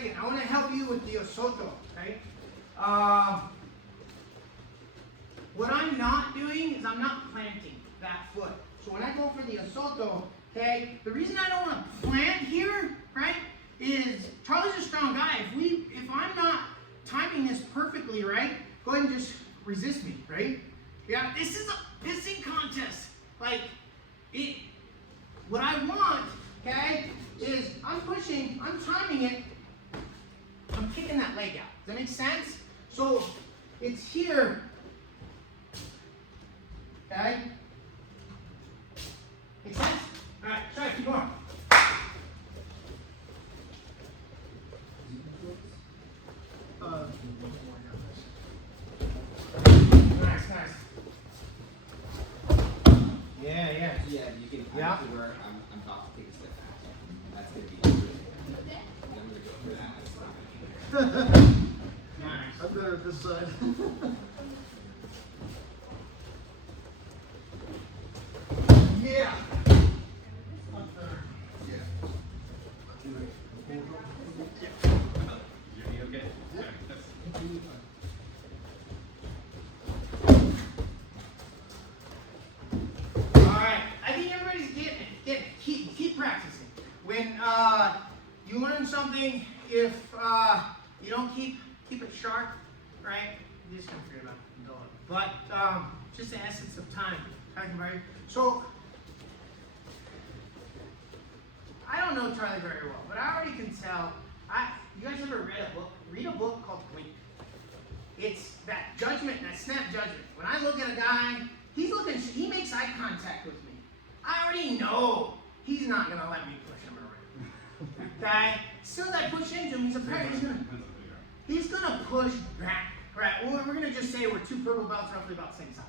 second. I want to help you with the Soto, okay? What I'm not doing is I'm not planting that foot. So when I go for the Soto, okay, the reason I don't want to plant here, right, is Charlie's a strong guy. If I'm not timing this perfectly, right, go ahead and just resist me, right? Yeah, this is a pissing contest. Like, what I want, okay, is I'm pushing, I'm timing it, I'm kicking that leg out. Does that make sense? So it's here, okay? Make sense? All right, try it, keep going. Nice, nice. Yeah, you can actually where I'm about to take a step back. That's going to be really good. I'm going to go for that. nice. I'm better at this side. Yeah. Alright, I think everybody's getting it. Keep practicing. When you learn something, if you don't keep it sharp, right, you just don't forget about it. But just the essence of time. So I don't know Charlie very well, but I already can tell. You guys ever read a book? Read a book called Blink. It's that judgment, that snap judgment. When I look at a guy, he makes eye contact with me. I already know he's not gonna let me push him around. Okay? As soon as I push into him, he's gonna push back. Right? Well, we're gonna just say we're two purple belts roughly about the same size.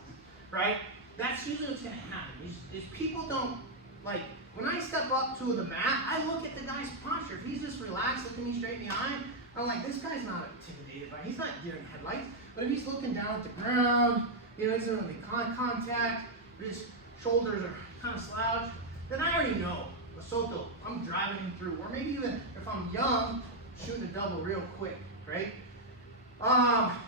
Right? That's usually what's gonna happen. Is people don't like. When I step up to the mat, I look at the guy's posture. If he's just relaxed, looking me straight in the eye, I'm like, this guy's not intimidated by it. He's not giving headlights. But if he's looking down at the ground, he doesn't really contact, his shoulders are kind of slouched, then I already know. Soto, I'm driving him through. Or maybe even if I'm young, shooting a double real quick, right?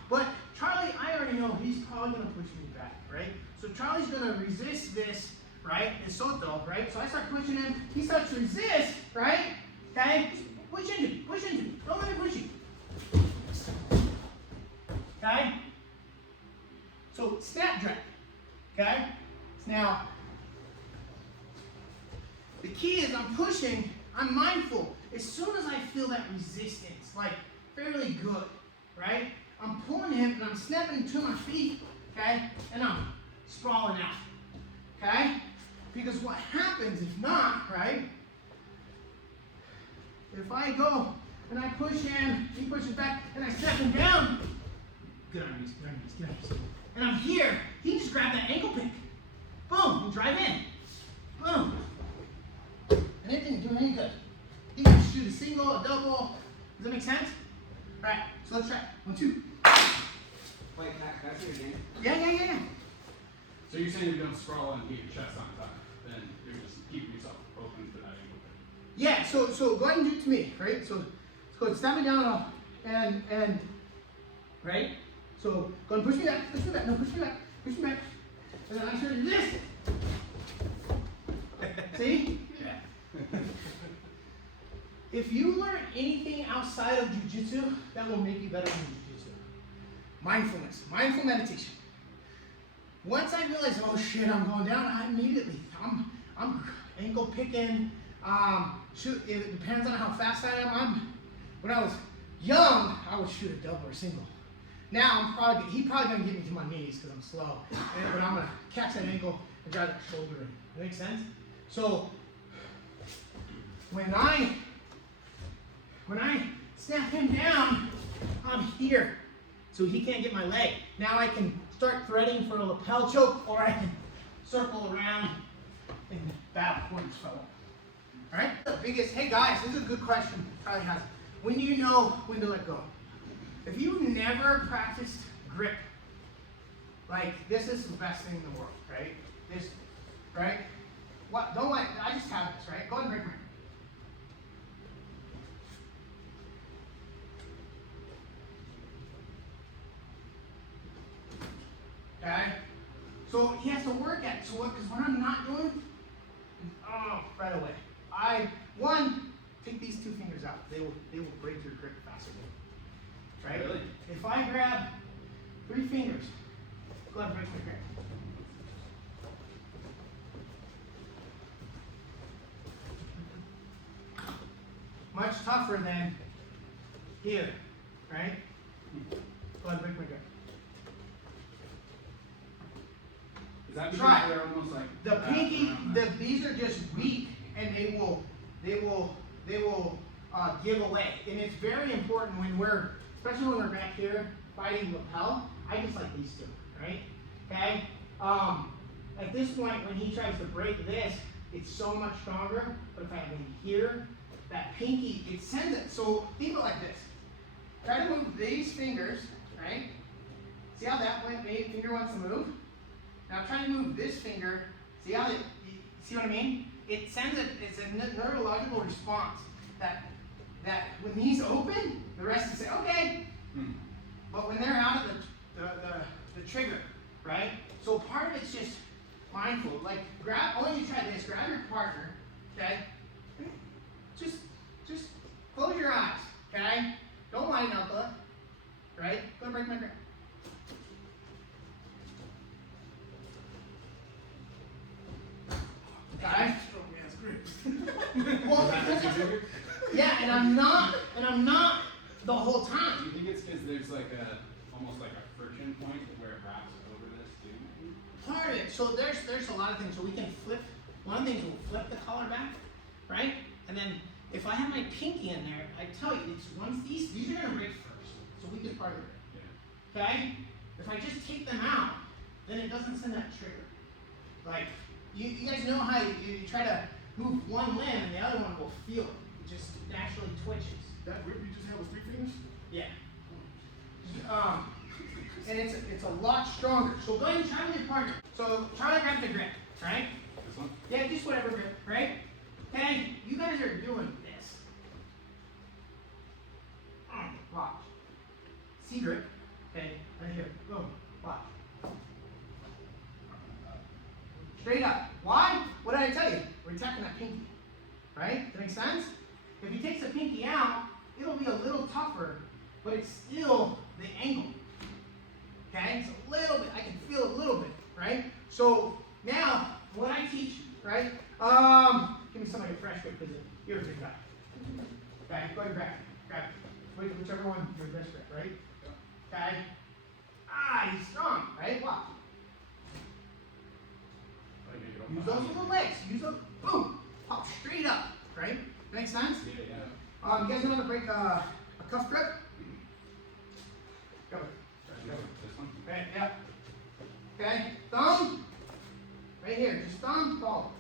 But Charlie, I already know he's probably gonna push me back, right? So Charlie's gonna resist this, right? Is Soto, right? So I start pushing him, he starts to resist, right? Okay? Push into me, don't let me push you. Okay? So snap drag, okay? Now, the key is I'm pushing, I'm mindful. As soon as I feel that resistance, like fairly good, right? I'm pulling him and I'm snapping to my feet, okay? And I'm sprawling out, okay? Because what happens if not, right? If I go and I push him, he pushes back, and I snap him down, get on your knees, get on your knees, get on your knees. And I'm here, he just grabbed that ankle pick. Boom, and drive in. Boom. And it didn't do any good. He can shoot a single, a double. Does that make sense? All right, so let's try it. 1, 2. Wait, can I see it again? Yeah. So you're saying you're going to sprawl and keep your chest on top, then you're just keeping yourself open for that angle. Yeah, so go ahead and do it to me, right? So let's go ahead and stab me down and right? So go ahead and push me back, no, push me back. And then I start to do this. See? Yeah. If you learn anything outside of Jiu Jitsu, that will make you better in Jiu Jitsu. Mindfulness, mindful meditation. Once I realize, oh shit, I'm going down, I immediately, I'm ankle picking. Shoot, it depends on how fast I am. When I was young, I would shoot a double or single. Now he's probably gonna get me to my knees because I'm slow. But I'm gonna catch that ankle and drive that shoulder in. That makes sense? So when I snap him down, I'm here. So he can't get my leg. Now I can start threading for a lapel choke, or I can circle around and battle corners fellow. All right? The biggest, hey guys, this is a good question. Probably has. When do you know when to let go? If you've never practiced grip, like this is the best thing in the world, right? This, right? What? Don't let. I just have this, right? Go ahead and break my. Okay? So he has to work at it. So what, because what I'm not doing, right away. Take these two fingers out. They will break your grip faster. Right? Really? If I grab 3 fingers, go ahead and break my grip. Much tougher than here, right? Go ahead and break my grip. Is that because Try. they're almost like The wrapped pinky, around that? these are just weak, and they will give away. And it's very important when especially when we're back here fighting lapel. I just like these two, right? Okay. At this point, when he tries to break this, it's so much stronger. But if I have it here, that pinky, it sends it. So think of it like this. Try to move these fingers, right? See how that finger wants to move? Now try to move this finger. See how see what I mean? It sends it's a neurological response that when these open, the rest is say, okay. But when they're out of the trigger, right? So part of it's just mindful. Like I want you to try this. Grab your partner, okay? Just close your eyes, okay? Don't line up, right? Go break my grip. Okay? Well, yeah, and I'm not the whole Do time. you think it's because there's like almost like a friction point where it wraps over this too? Maybe? Part of it. So there's a lot of things. So we can flip. One of the things we'll flip the collar back, right? And then if I have my pinky in there, I tell you, it's once these are gonna break first. So we get part of it. Yeah. Okay? If I just take them out, then it doesn't send that trigger. Like you guys know how you try to move one limb and the other one will feel it. It just naturally twitches. That grip you just had was 3 fingers? Yeah. And it's a lot stronger. So go ahead and try with your partner. So try to grab the grip, right? This one? Yeah, just whatever grip, right? Okay, you guys are doing this. Watch. See grip. Okay, right here. Boom. Watch. Straight up. Why? What did I tell you? We're attacking that pinky. Right? Does that make sense? If he takes the pinky out, it'll be a little tougher, but it's still the angle. Okay? It's a little bit. I can feel a little bit, right? So now, what I teach, right? Give me somebody fresh grip because you're a big guy. Okay? Go ahead and grab it. Whichever one your best grip, right? Okay? He's strong, right? Watch. Use those little legs. Use those. Boom. Pop straight up. Right? That makes sense? Yeah. You guys know how to break a cuff grip? Go. This one? Okay, yeah. Okay, thumb. Right here. Just thumb, follow.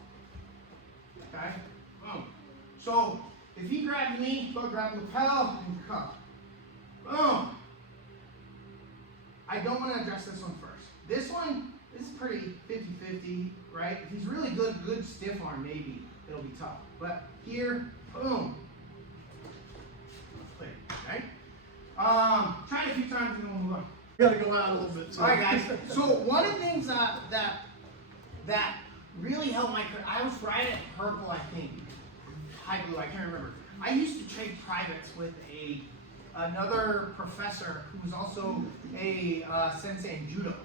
Okay? Boom. So, if he grabs me, go grab lapel and cuff. Boom. I don't want to address this one first. This one is pretty 50-50, right? If he's really good stiff arm, maybe it'll be tough. But here, boom. Clear, right? Try it a few times and then we'll move on. Gotta go out a little bit. All right, guys. So one of the things that really helped my career, I was right at purple, I think. High blue, I can't remember. I used to trade privates with another professor who was also a sensei in judo.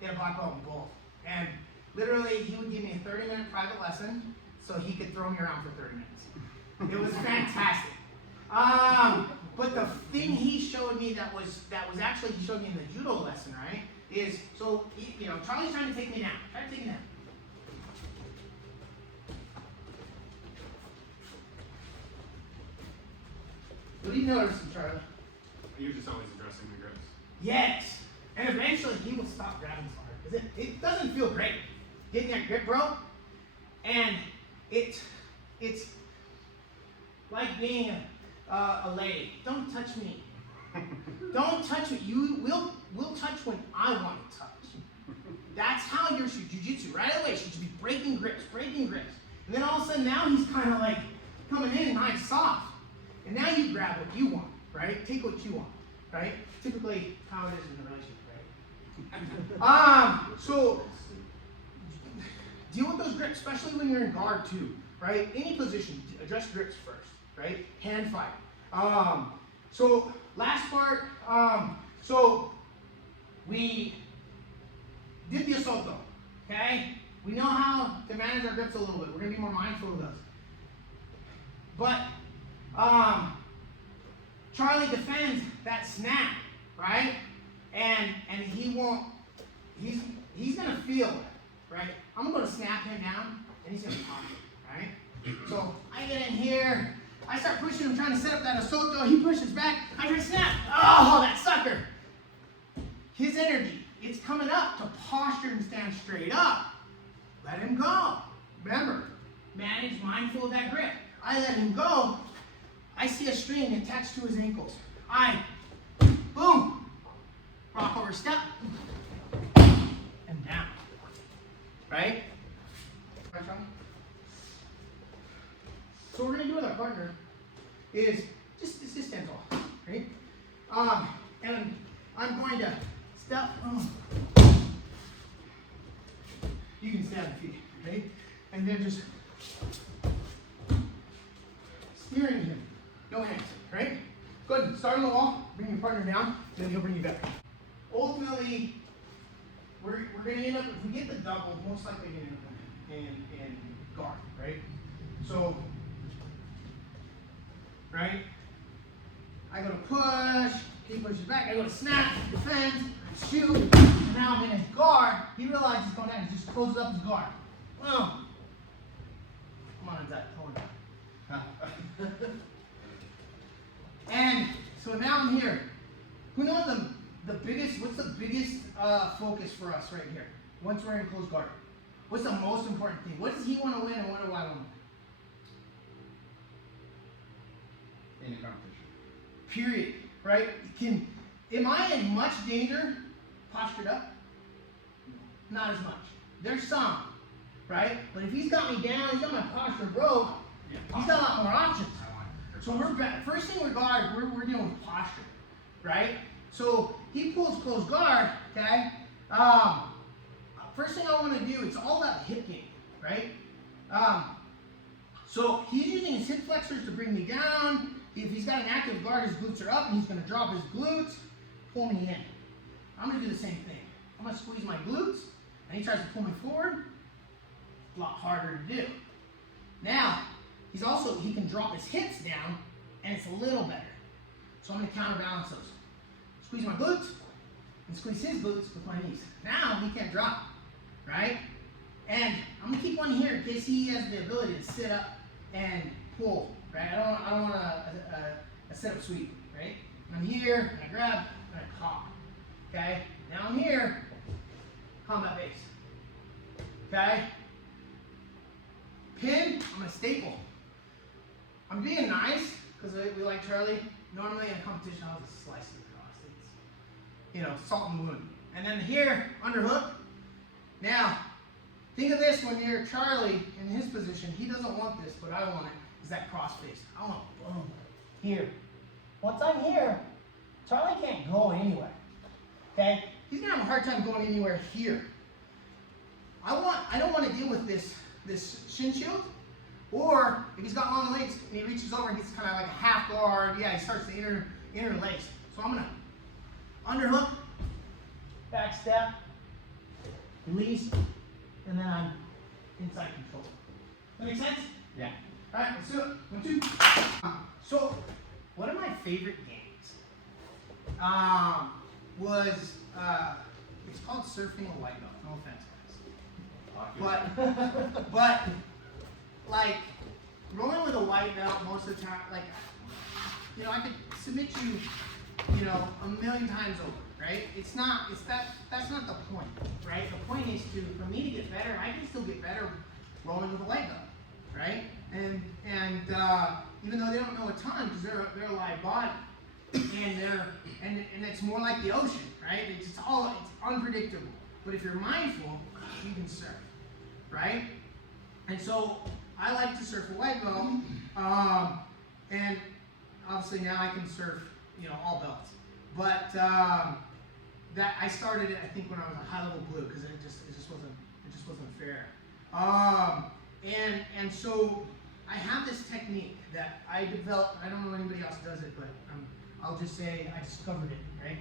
He had a black belt in both. And literally, he would give me a 30-minute private lesson so he could throw me around for 30 minutes. It was fantastic. But the thing he showed me that was actually he showed me in the judo lesson, right? Is so Charlie's trying to take me down. Try to take me down. What do you notice, Charlie? You're just always addressing the grips. Yes. And eventually he will stop grabbing so hard because it doesn't feel great getting that grip, bro. And it's like being a lady. Don't touch me. Don't touch me. We'll touch when I want to touch. That's how your jiu-jitsu right away should be breaking grips. And then all of a sudden now he's kind of like coming in nice soft. And now you grab what you want, right? Take what you want, right? Typically how it is in a relationship, right? So deal with those grips, especially when you're in guard too, right? Any position, address grips first, right? Hand fight. So last part, so we did the assault though, okay? We know how to manage our grips a little bit. We're gonna be more mindful of those. But Charlie defends that snap, right? And he won't, he's gonna feel it, right? I'm gonna snap him down and he's gonna pop it, right? So I get in here, I start pushing him, trying to set up that assault though, he pushes back, I try to snap, oh, that sucker. His energy, it's coming up to posture and stand straight up. Let him go. Remember, manage, mindful of that grip. I let him go, I see a string attached to his ankles. I, boom, rock over step, and down, right? Right, Charlie? So what we're gonna do with our partner is just stand tall, right? And I'm going to step, you can stand on feet, right? And then just steering him, no hands, right? Go ahead and start on the wall, bring your partner down, then he'll bring you back. Ultimately, we're going to end up, if we get the double, most likely going to end up in guard, right? So, right? I go to push, he pushes back, I go to snap, defend, I shoot, and now I'm in his guard. He realizes he's going down, he just closes up his guard. Well, come on, Zach, hold on. And so now I'm here. Who knows the biggest, what's the biggest focus for us right here? Once we're in close guard. What's the most important thing? What does he want to win and what do I want to win? In a competition. Period. Right? Am I in much danger postured up? Not as much. There's some. Right? But if he's got me down, he's got my posture broke, he's got a lot more options. So first thing we're guard, we're dealing with posture, right? So he pulls close guard, okay? First thing I want to do, it's all about hip game, right? So he's using his hip flexors to bring me down. If he's got an active guard, his glutes are up, and he's going to drop his glutes, pull me in. I'm going to do the same thing. I'm going to squeeze my glutes, and he tries to pull me forward. A lot harder to do. Now, he can drop his hips down, and it's a little better. So I'm going to counterbalance those. Squeeze my glutes, and squeeze his glutes with my knees. Now, he can't drop, right? And I'm going to keep one here in case he has the ability to sit up and pull, right? I don't want a sit-up sweep, right? I'm here, and I grab, and I pop, okay? Now I'm here, combat base, okay? Pin, I'm gonna staple. I'm being nice, because we like Charlie. Normally in a competition, I'll just slice it across. It's, salt and wound. And then here, underhook. Now, think of this when you're Charlie in his position. He doesn't want this, but I want it. Is that cross face. I want boom, here. Once I'm here, Charlie can't go anywhere, okay? He's gonna have a hard time going anywhere here. I don't want to deal with this shin shield, or if he's got long legs and he reaches over and gets kind of like a half guard, he starts to interlace. So I'm gonna underhook, back step, release, and then I'm inside control. That make sense? Yeah. All right, let's do it. 1, 2. So one of my favorite games was it's called Surfing a White Belt. No offense, guys. But like rolling with a white belt most of the time, like I could submit you, a million times over, right? That's not the point, right? The point is for me to get better, I can still get better rolling with a white belt, right? And even though they don't know a ton because they're a live body, and it's more like the ocean, right? It's unpredictable. But if you're mindful, you can surf, right? And so I like to surf a white belt, and obviously now I can surf, all belts. But that I started it, I think, when I was a high level blue, because it just wasn't fair. And so I have this technique that I developed. I don't know if anybody else does it, but I'll just say I discovered it, right?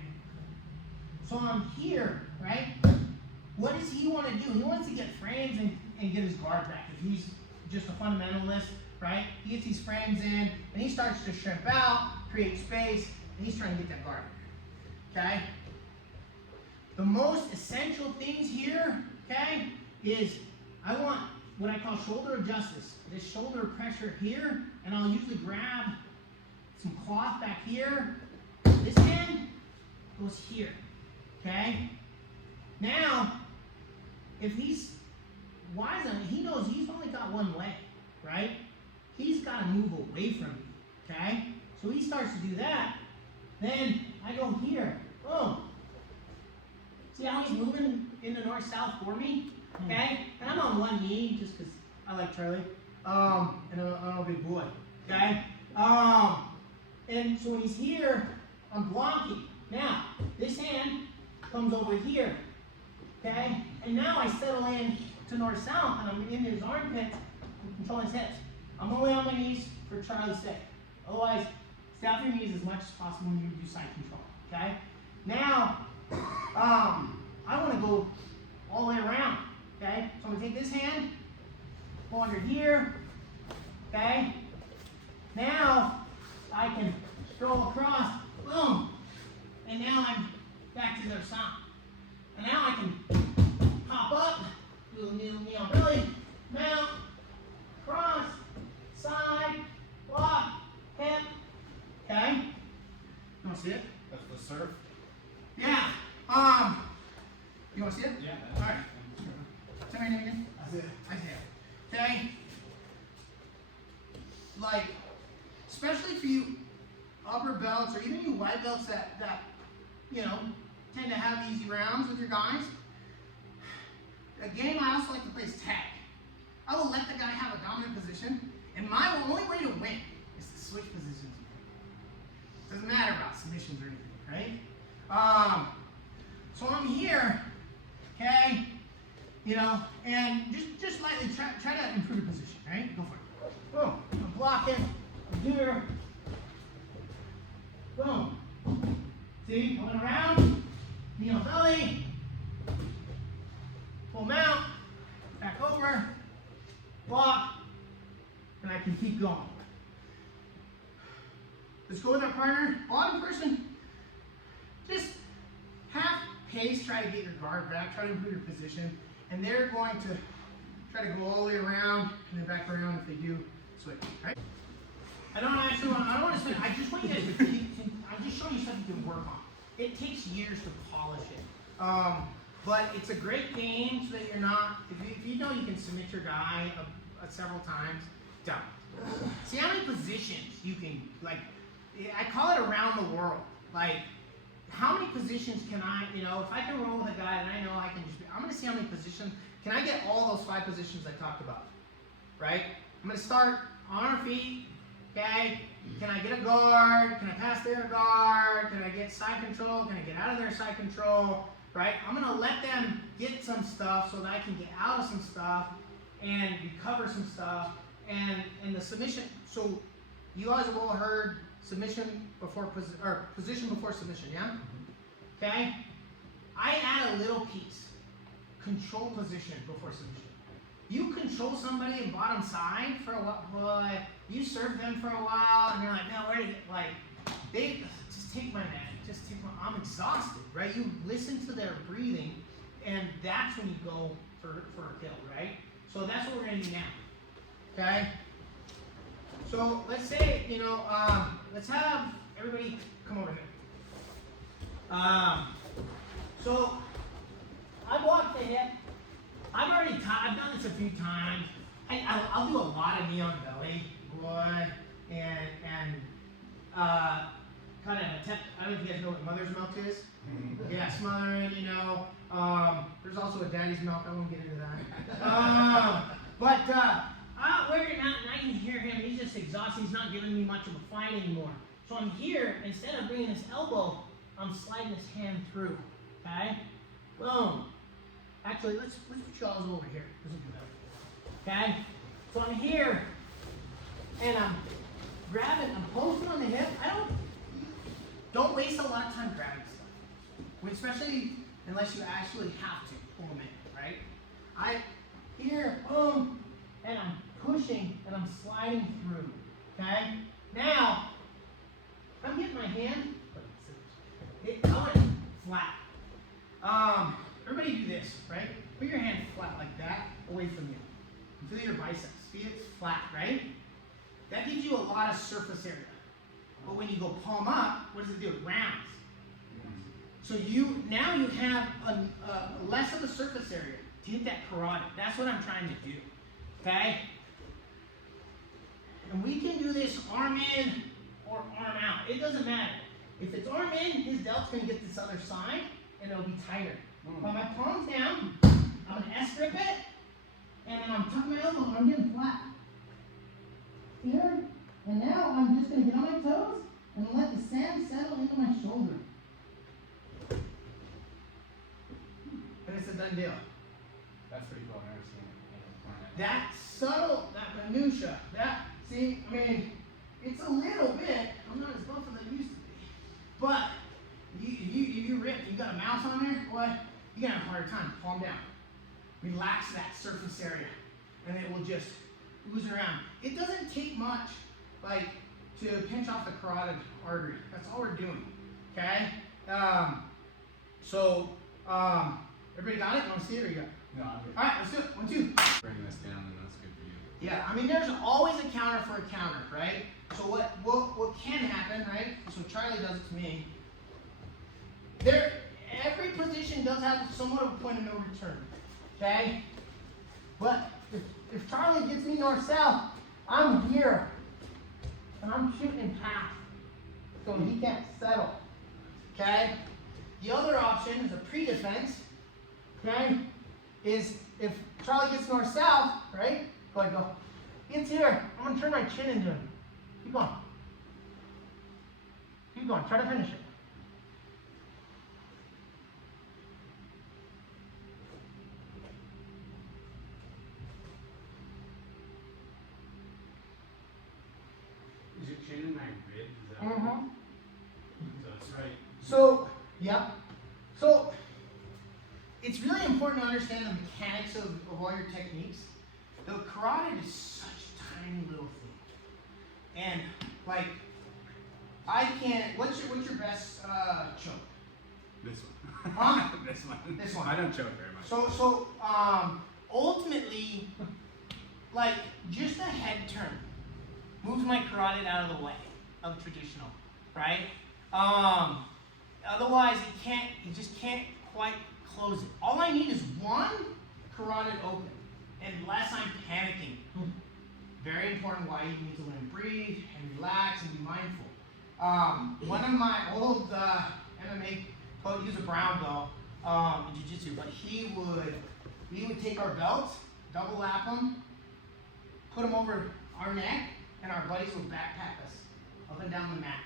So I'm here, right? What does he want to do? He wants to get frames and get his guard back. If he's just a fundamentalist, right? He gets these frames in, and he starts to shrimp out, create space, and he's trying to get that guard back, okay? The most essential things here, okay, is I want what I call shoulder of justice. This shoulder pressure here, and I'll usually grab some cloth back here. This hand goes here, okay? Now, if he's wise on it, he knows he's only got one leg, right? He's got to move away from me, okay? So he starts to do that. Then I go here, boom. See how he's moving in the north-south for me, okay? And I'm on one knee just because I like Charlie, and I'm a big boy, okay? And so when he's here, I'm blocking. Now, this hand comes over here, okay? And now I settle in to north-south, and I'm in his armpits, controlling his hips. I'm only on my knees for Charlie's sake. Otherwise, stay off your knees as much as possible when you do side control, okay? Now, I want to go all the way around, okay? So I'm going to take this hand, go under here, okay? Now, I can stroll across, boom, and now I'm back to the other side. And now I can pop up, do a knee on belly, mount, cross, side, block, hip, okay? You want to see it? That's the surf. Yeah. You want to see it? Yeah. All right. Tell me your name again. Isaiah. Okay. Like, especially for you upper belts or even you white belts that you know tend to have easy rounds with your guys. A game I also like to play is tag. I will let the guy have a dominant position, and my only way to win is to switch positions. Doesn't matter about submissions or anything, right? So I'm here, okay, you know, and just lightly try to improve your position, right? Go for it. Boom. I'm blocking. I'm here. Boom. See, going around. Knee on belly. Full mount. Back over. Block. And I can keep going. Let's go with our partner. Bottom person. Just have pace, try to get your guard back, try to improve your position, and they're going to try to go all the way around and then back around if they do switch, right? I don't want to switch. I just want you guys to I'm just showing you stuff you can work on. It takes years to polish it. But it's a great game so that you're not, if you know you can submit your guy several times, don't. See how many positions you can, like, I call it around the world. Like, how many positions can I, you know, if I can roll with a guy and I know I can just, I'm going to see how many positions, can I get all those 5 positions I talked about, right? I'm going to start on our feet, okay? Can I get a guard? Can I pass their guard? Can I get side control? Can I get out of their side control, right? I'm going to let them get some stuff so that I can get out of some stuff and recover some stuff. And the submission, so you guys have all heard submission before position before submission, yeah? Okay? I add a little piece. Control position before submission. You control somebody in bottom side for a while, you serve them for a while, and they're like, no, where did it, like, they, just take my man, I'm exhausted, right? You listen to their breathing, and that's when you go for a kill, right? So that's what we're gonna do now, okay? So let's say, you know, let's have everybody come over here. So I block the hip. I've done this a few times. I'll do a lot of knee on belly, boy, and kind of attempt. I don't know if you guys know what mother's milk is. Yeah, smothering, you know. There's also a daddy's milk. I won't get into that. But I'll work it out, and I can hear him. He's just exhausted. He's not giving me much of a fight anymore. So I'm here. Instead of bringing his elbow, I'm sliding his hand through. Okay? Boom. Actually, let's put y'all's over here. This will be better. Okay? So I'm here, and I'm grabbing, I'm posting on the hip. Don't waste a lot of time grabbing stuff. Especially unless you actually have to pull them in, right? Here, boom, and I'm pushing and I'm sliding through. Okay? Now, I'm getting my hand, I want it flat. Everybody do this, right? Put your hand flat like that, away from you. And feel your biceps. See, it's flat, right? That gives you a lot of surface area. But when you go palm up, what does it do? It rounds. So now you have less of a surface area to hit that carotid. That's what I'm trying to do. Okay? And we can do this arm in or arm out. It doesn't matter. If it's arm in, his delt's going to get this other side, and it'll be tighter. But my palm's down, I'm going to S-grip it, and then I'm tucking my elbow, and I'm getting flat. Here, and now I'm just going to get on my toes, and let the sand settle into my shoulder. And it's a done deal. That's pretty cool. I've never seen it. That subtle, that minutia, it's a little bit, I'm not as buff as I used to be. But, you ripped, you got a mouse on there, boy, you're going to have a harder time. Palm down. Relax that surface area, and it will just ooze around. It doesn't take much, to pinch off the carotid artery. That's all we're doing, okay? Everybody got it? You want to see it, or you got it? No, I'm good. All right, let's do it. 1, 2. Bringing this down, and that's good for you. Yeah, there's always a counter for a counter, right? So what can happen, right? So Charlie does it to me. Every position does have somewhat of a point of no return, okay? But if Charlie gets me north-south, I'm here, and I'm shooting past, so he can't settle, okay? The other option is a pre-defense, okay? Is if Charlie gets north-south, right? Go. It's here. I'm going to turn my chin into him. Keep going. Keep going. Try to finish it. Is your chin in my rib? Is that Mm-hmm. So it's right. So, yeah. So, it's really important to understand the mechanics of all your techniques. The carotid is such a tiny little thing. And, I can't, what's your best choke? This one. Huh? This one. This one. I don't choke very much. So, ultimately, just a head turn moves my carotid out of the way of traditional, right? Otherwise, you just can't quite close it. All I need is one carotid open, unless I'm panicking. Very important why you need to learn to breathe and relax and be mindful. One of my old MMA coach, he was a brown belt in Jiu Jitsu, but we would take our belts, double lap them, put them over our neck, and our buddies would backpack us up and down the mat.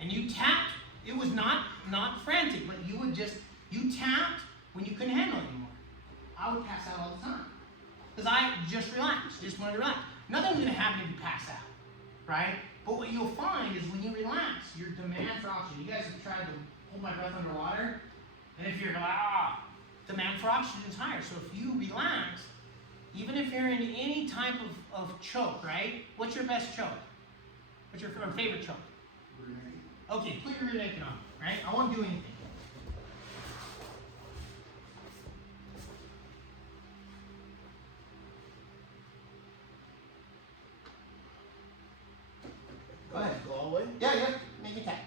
And you tapped. It was not frantic, but you tapped when you couldn't handle it anymore. I would pass out all the time because I just relaxed, just wanted to relax. Nothing's gonna happen if you pass out, right? But what you'll find is when you relax, your demand for oxygen. You guys have tried to hold my breath underwater, and if you're demand for oxygen is higher. So if you relax, even if you're in any type of choke, right? What's your best choke? What's your favorite choke? Okay, put your rear naked on, right? I won't do anything. Go ahead. Go all the way? Yeah, make it tap.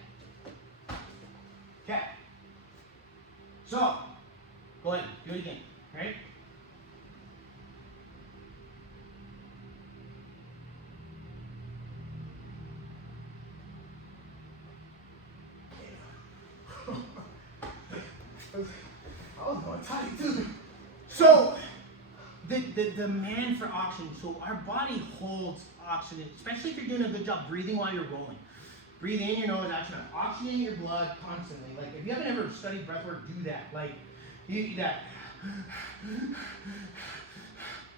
Okay. So, go ahead, do it again, right? I was going tight too. So, the demand for oxygen. So our body holds oxygen, especially if you're doing a good job breathing while you're rolling. breathe in your nose, actually oxygenating your blood constantly. Like if you haven't ever studied breath work, do that. Like you do that.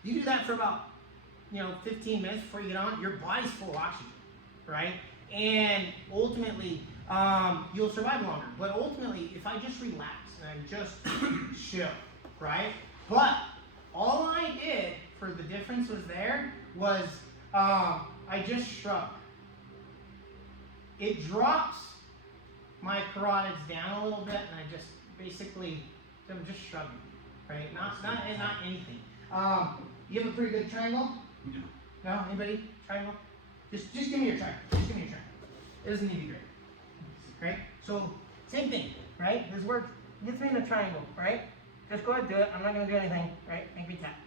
You do that for about 15 minutes before you get on. Your body's full of oxygen, right? And ultimately, you'll survive longer. But ultimately, if I just relax and I just chill, right? But all I did for the difference was I just shrugged. It drops my carotids down a little bit, and I just basically, I'm just shrugging, right? Not anything. You have a pretty good triangle? No. No? Anybody? Triangle? Just give me your triangle. Just give me your triangle. It doesn't need to be great. Right? So, same thing, right? This works. Gets me in a triangle, right? Just go ahead and do it. I'm not going to do anything, right? Make me tap.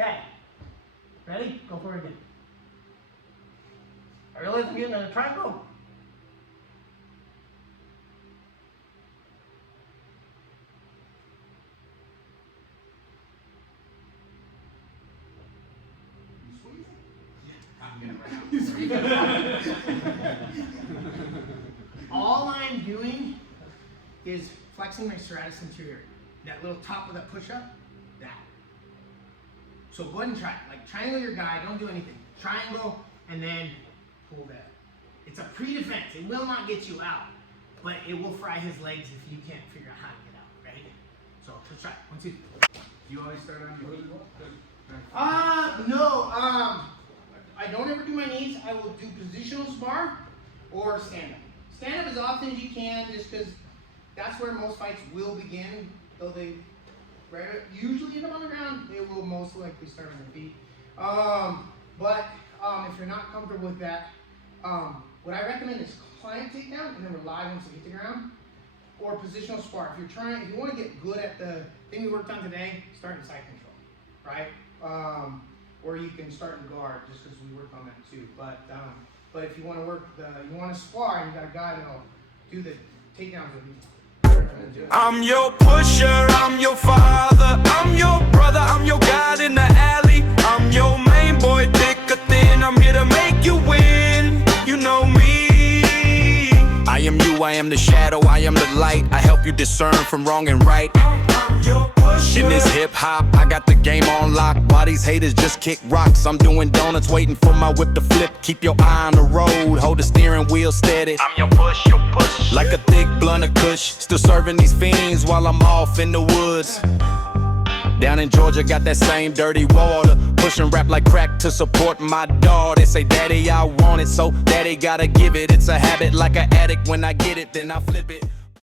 Okay. Ready? Go for it again. I realize I'm getting in a triangle. All I'm doing is flexing my serratus anterior. That little top of that push-up, that. So go ahead and try it. Like triangle your guy, don't do anything. Triangle and then pull that. It's a pre-defense. It will not get you out, but it will fry his legs if you can't figure out how to get out, right? So let's try it. 1, 2. Do you always start on your feet? No. I don't ever do my knees. I will do positional spar or stand up. Stand up as often as you can, just because that's where most fights will begin. Though they usually end up on the ground, they will most likely start on their feet. But if you're not comfortable with that, what I recommend is client takedown and then rely once you hit the ground, or positional spar. If you want to get good at the thing we worked on today, start in side control, right? Or you can start in guard, just because we worked on that too. But if you want to you want to spar, and you got a guy that'll do the takedowns with you. I'm your pusher, I'm your father, I'm your brother, I'm your guide in the alley. I'm your main boy, thick or thin, I'm here to make you win. You know me. I am you, I am the shadow, I am the light. I help you discern from wrong and right. I'm your pusher. In this hip hop, I got the game on lock. Why these haters just kick rocks? I'm doing donuts, waiting for my whip to flip. Keep your eye on the road, hold the steering wheel steady. I'm your push, your push. Like a thick blunt of kush, still serving these fiends while I'm off in the woods. Down in Georgia, got that same dirty water. Pushing rap like crack to support my dog. They say, daddy, I want it, so daddy gotta give it. It's a habit like an addict. When I get it, then I flip it.